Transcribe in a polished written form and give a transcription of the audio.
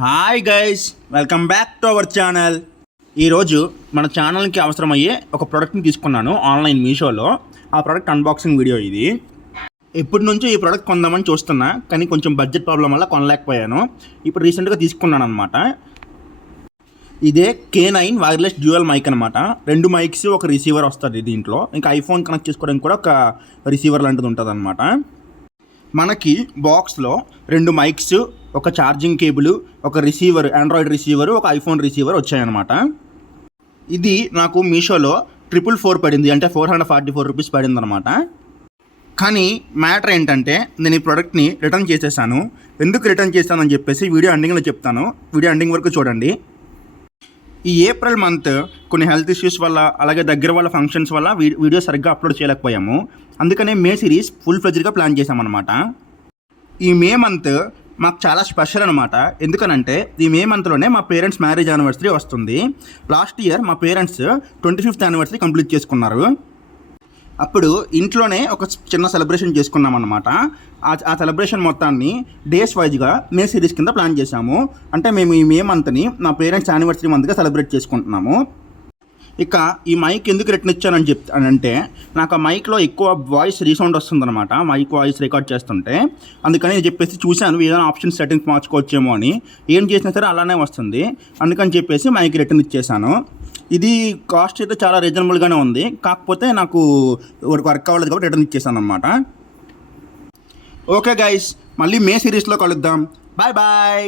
Hi guys, welcome back to our channel. ఈరోజు మన ఛానల్కి అవసరమయ్యే ఒక ప్రోడక్ట్ని తీసుకున్నాను ఆన్లైన్ మీషోలో. ఆ ప్రోడక్ట్ అన్బాక్సింగ్ వీడియో ఇది. ఎప్పటి నుంచో ఈ ప్రోడక్ట్ కొందామని చూస్తున్నా, కానీ కొంచెం బడ్జెట్ ప్రాబ్లం వల్ల కొనలేకపోయాను. ఇప్పుడు రీసెంట్గా తీసుకున్నాను అనమాట. ఇదే K9 వైర్లెస్ డ్యూయల్ మైక్ అనమాట. 2 మైక్స్ ఒక రిసీవర్ వస్తుంది దీంట్లో. ఇంకా ఐఫోన్ కనెక్ట్ చేసుకోవడానికి కూడా ఒక రిసీవర్ లాంటిది ఉంటుంది అనమాట. మనకి బాక్స్లో 2 మైక్స్, ఒక ఛార్జింగ్ కేబుల్, ఒక రిసీవర్, ఆండ్రాయిడ్ రిసీవర్, ఒక ఐఫోన్ రిసీవర్ వచ్చాయన్నమాట. ఇది నాకు మీషోలో 444 పడింది, అంటే 444 రూపీస్ పడింది అనమాట. కానీ మ్యాటర్ ఏంటంటే నేను ఈ ప్రోడక్ట్ని రిటర్న్ చేసేసాను. ఎందుకు రిటర్న్ చేస్తానని చెప్పేసి వీడియో ఎండింగ్లో చెప్తాను. వీడియో ఎండింగ్ వరకు చూడండి. ఈ ఏప్రిల్ మంత్ కొన్ని హెల్త్ ఇష్యూస్ వల్ల, అలాగే దగ్గర వాళ్ళ ఫంక్షన్స్ వల్ల వీడియో సరిగ్గా అప్లోడ్ చేయలేకపోయాము. అందుకనే మే సిరీస్ ఫుల్ ఫ్లెడ్జ్డ్గా ప్లాన్ చేసామన్నమాట. ఈ మే మంత్ మాకు చాలా స్పెషల్ అనమాట. ఎందుకనంటే ఈ మే మంత్లోనే మా పేరెంట్స్ మ్యారేజ్ యానివర్సరీ వస్తుంది. లాస్ట్ ఇయర్ మా పేరెంట్స్ 25th యానివర్సరీ కంప్లీట్ చేసుకున్నారు. అప్పుడు ఇంట్లోనే ఒక చిన్న సెలబ్రేషన్ చేసుకున్నాం అన్నమాట. ఆ సెలబ్రేషన్ మొత్తాన్ని డేస్ వైజ్గా మే సిరీస్ కింద ప్లాన్ చేశాము. అంటే మేము ఈ మే మంత్ని నా పేరెంట్స్ యానివర్సరీ మంత్గా సెలబ్రేట్ చేసుకుంటున్నాము. ఇక ఈ మైక్ ఎందుకు రిటర్న్ ఇచ్చానని అంటే, నాకు ఆ మైక్లో ఎక్కువ వాయిస్ రీసౌండ్ వస్తుందన్నమాట, మైక్ వాయిస్ రికార్డ్ చేస్తుంటే. అందుకని చెప్పేసి చూశాను ఏదైనా ఆప్షన్ సెట్టింగ్స్ మార్చుకోవచ్చేమో అని. ఏం చేసినా సరే అలానే వస్తుంది. అందుకని చెప్పేసి మైక్ రిటర్న్ ఇచ్చేసాను. ఇది కాస్ట్ అయితే చాలా రీజనబుల్గానే ఉంది. కాకపోతే నాకు వర్క్ అవ్వలేదు కాబట్టి రిటర్న్ ఇచ్చేసాను అనమాట. ఓకే గైస్, మళ్ళీ మే సిరీస్లో కలుద్దాం. Bye bye.